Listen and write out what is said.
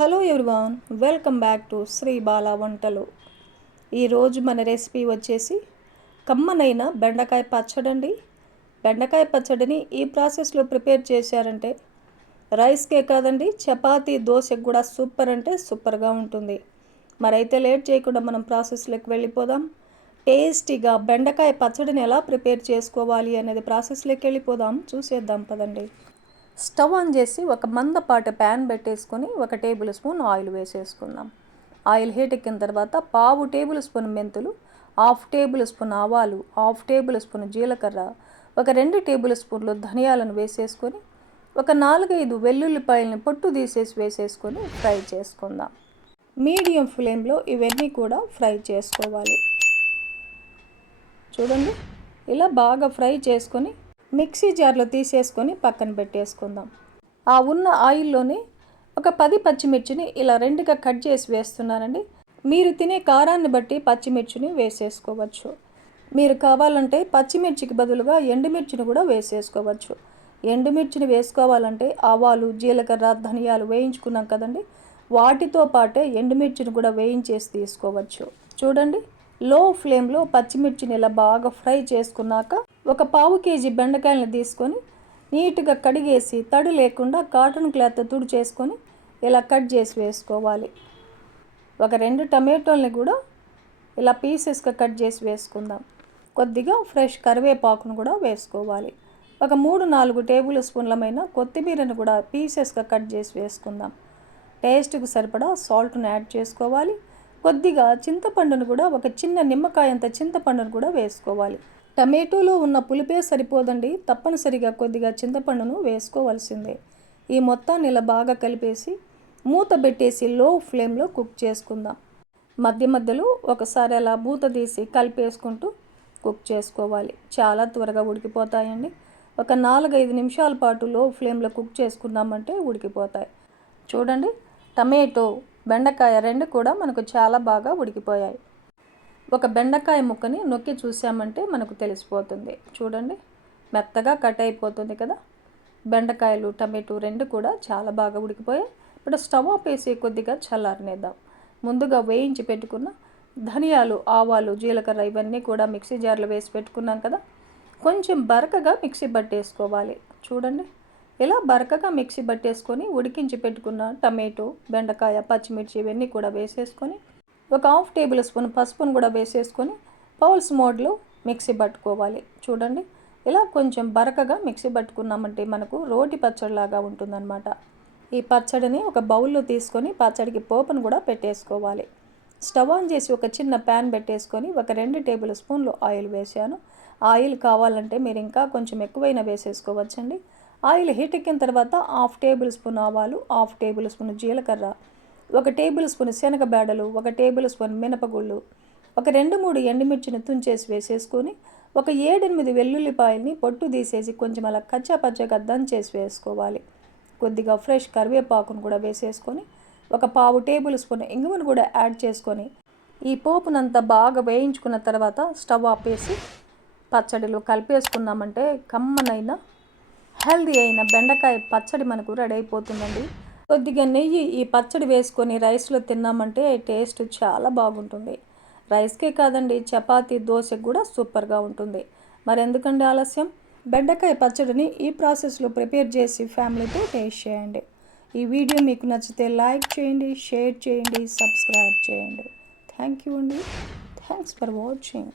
Hello everyone, welcome back to Sri Bala Vantalu. ఈరోజు మన recipe వచ్చేసి కమ్మనైన బెండకాయ పచ్చడి. బెండకాయ పచ్చడిని ఈ ప్రాసెస్లో ప్రిపేర్ చేశారంటే రైస్కే కాదండి, చపాతీ దోశకు కూడా సూపర్ అంటే సూపర్గా ఉంటుంది. మరైతే లేట్ చేయకుండా మనం ప్రాసెస్లోకి వెళ్ళిపోదాం. టేస్టీగా బెండకాయ పచ్చడిని ఎలా ప్రిపేర్ చేసుకోవాలి అనేది ప్రాసెస్లోకి వెళ్ళిపోదాం, చూసేద్దాం పదండి. స్టవ్ ఆన్ చేసి ఒక మందపాటి ప్యాన్ పెట్టేసుకొని 1 టేబుల్ స్పూన్ ఆయిల్ వేసేసుకుందాం. ఆయిల్ హీట్ ఎక్కిన తర్వాత 1/2 టేబుల్ స్పూన్ మెంతులు, 1/2 టేబుల్ స్పూన్ ఆవాలు, 1/2 టేబుల్ స్పూన్ జీలకర్ర, ఒక 2 టేబుల్ స్పూన్లు ధనియాలను వేసేసుకొని ఒక 4-5 వెల్లుల్లిపాయలని పొట్టు తీసేసి వేసేసుకొని ఫ్రై చేసుకుందాం. మీడియం ఫ్లేమ్లో ఇవన్నీ కూడా ఫ్రై చేసుకోవాలి. చూడండి, ఇలా బాగా ఫ్రై చేసుకొని మిక్సీ జార్లో తీసేసుకొని పక్కన పెట్టేసుకుందాం. ఆ ఉన్న ఆయిల్లోనే ఒక 10 పచ్చిమిర్చిని ఇలా 2గా కట్ చేసి వేస్తున్నానండి. మీరు తినే కారాన్ని బట్టి పచ్చిమిర్చిని వేసేసుకోవచ్చు. మీరు కావాలంటే పచ్చిమిర్చికి బదులుగా ఎండుమిర్చిని కూడా వేసేసుకోవచ్చు. ఎండుమిర్చిని వేసుకోవాలంటే ఆవాలు, జీలకర్ర, ధనియాలు వేయించుకున్నాం కదండి, వాటితో పాటే ఎండుమిర్చిని కూడా వేయించేసి తీసుకోవచ్చు. చూడండి, లో ఫ్లేమ్లో పచ్చిమిర్చిని ఇలా బాగా ఫ్రై చేసుకున్నాక ఒక 1/2 కేజీ బెండకాయలను తీసుకొని నీట్గా కడిగేసి తడి లేకుండా కాటన్ క్లాత్ తుడిచేసుకొని ఇలా కట్ చేసి వేసుకోవాలి. ఒక 2 టమాటోల్ని కూడా ఇలా పీసెస్గా కట్ చేసి వేసుకుందాం. కొద్దిగా ఫ్రెష్ కరివేపాకును కూడా వేసుకోవాలి. ఒక 3-4 టేబుల్ స్పూన్లమైన కొత్తిమీరను కూడా పీసెస్గా కట్ చేసి వేసుకుందాం. టేస్ట్కి సరిపడా సాల్ట్ను యాడ్ చేసుకోవాలి. కొద్దిగా చింతపండును కూడా, ఒక చిన్న నిమ్మకాయ అంత చింతపండును కూడా వేసుకోవాలి. టమాటోలో ఉన్న పులిపే సరిపోదండి, తప్పనిసరిగా కొద్దిగా చింతపండును వేసుకోవాల్సిందే. ఈ మొత్తాన్ని ఇలా బాగా కలిపేసి మూత పెట్టేసి లో ఫ్లేమ్లో కుక్ చేసుకుందాం. మధ్య మధ్యలో ఒకసారి అలా మూత తీసి కలిపేసుకుంటూ కుక్ చేసుకోవాలి. చాలా త్వరగా ఉడికిపోతాయండి. ఒక 4-5 నిమిషాల పాటు లో ఫ్లేమ్లో కుక్ చేసుకున్నామంటే ఉడికిపోతాయి. చూడండి, టమాటో, బెండకాయ 2 కూడా మనకు చాలా బాగా ఉడికిపోయాయి. ఒక బెండకాయ ముక్కని నొక్కి చూసామంటే మనకు తెలిసిపోతుంది. చూడండి, మెత్తగా కట్ అయిపోతుంది కదా. బెండకాయలు, టమాటో 2 కూడా చాలా బాగా ఉడికిపోయాయి. ఇప్పుడు స్టవ్ ఆఫ్ వేసి కొద్దిగా చల్లారనిద్దాం. ముందుగా వేయించి పెట్టుకున్న ధనియాలు, ఆవాలు, జీలకర్ర ఇవన్నీ కూడా మిక్సీ జార్లో వేసి పెట్టుకున్నాం కదా, కొంచెం బరకగా మిక్సీ పట్టేసుకోవాలి. చూడండి, ఇలా బరకగా మిక్సీ పట్టేసుకొని ఉడికించి పెట్టుకున్న టమాటో, బెండకాయ, పచ్చిమిర్చి ఇవన్నీ కూడా వేసేసుకొని ఒక 1/2 టేబుల్ స్పూన్ పసుపును కూడా వేసేసుకొని పౌల్స్ మోడ్లో మిక్సీ పట్టుకోవాలి. చూడండి, ఇలా కొంచెం బరకగా మిక్సీ పట్టుకున్నామంటే మనకు రోటి పచ్చడిలాగా ఉంటుందన్నమాట. ఈ పచ్చడిని ఒక బౌల్లో తీసుకొని పచ్చడికి పోపును కూడా పెట్టేసుకోవాలి. స్టవ్ ఆన్ చేసి ఒక చిన్న ప్యాన్ పెట్టేసుకొని ఒక 2 టేబుల్ స్పూన్లు ఆయిల్ వేసాను. ఆయిల్ కావాలంటే మీరు ఇంకా కొంచెం ఎక్కువైనా వేసేసుకోవచ్చండి. ఆయిల్ హీట్ ఎక్కిన తర్వాత 1/2 టేబుల్ స్పూన్ ఆవాలు, 1/2 టేబుల్ స్పూన్ జీలకర్ర, 1 టేబుల్ స్పూన్ శనగబేడలు, 1 టేబుల్ స్పూన్ మినపగుళ్ళు, ఒక 2-3 ఎండుమిర్చిని తుంచేసి వేసేసుకొని ఒక 7-8 వెల్లుల్లిపాయల్ని పొట్టు తీసేసి కొంచెం అలా కచ్చాపచ్చగా దంచేసి వేసుకోవాలి. కొద్దిగా ఫ్రెష్ కరివేపాకును కూడా వేసేసుకొని ఒక 1/2 టేబుల్ స్పూన్ ఇంగువను కూడా యాడ్ చేసుకొని ఈ పోపునంతా బాగా వేయించుకున్న తర్వాత స్టవ్ ఆపేసి పచ్చడిలో కలిపేసుకున్నామంటే కమ్మనైన హెల్దీ అయిన బెండకాయ పచ్చడి మనకు రెడీ అయిపోతుందండి. కొద్దిగా నెయ్యి ఈ పచ్చడి వేసుకొని రైస్లో తిన్నామంటే టేస్ట్ చాలా బాగుంటుంది. రైస్కే కాదండి, చపాతీ, దోశకు కూడా సూపర్గా ఉంటుంది. మరెందుకండి ఆలస్యం, బెండకాయ పచ్చడిని ఈ ప్రాసెస్లో ప్రిపేర్ చేసి ఫ్యామిలీతో టేస్ట్ చేయండి. ఈ వీడియో మీకు నచ్చితే లైక్ చేయండి, షేర్ చేయండి, సబ్స్క్రైబ్ చేయండి. థ్యాంక్ యూ అండి. Thanks for watching.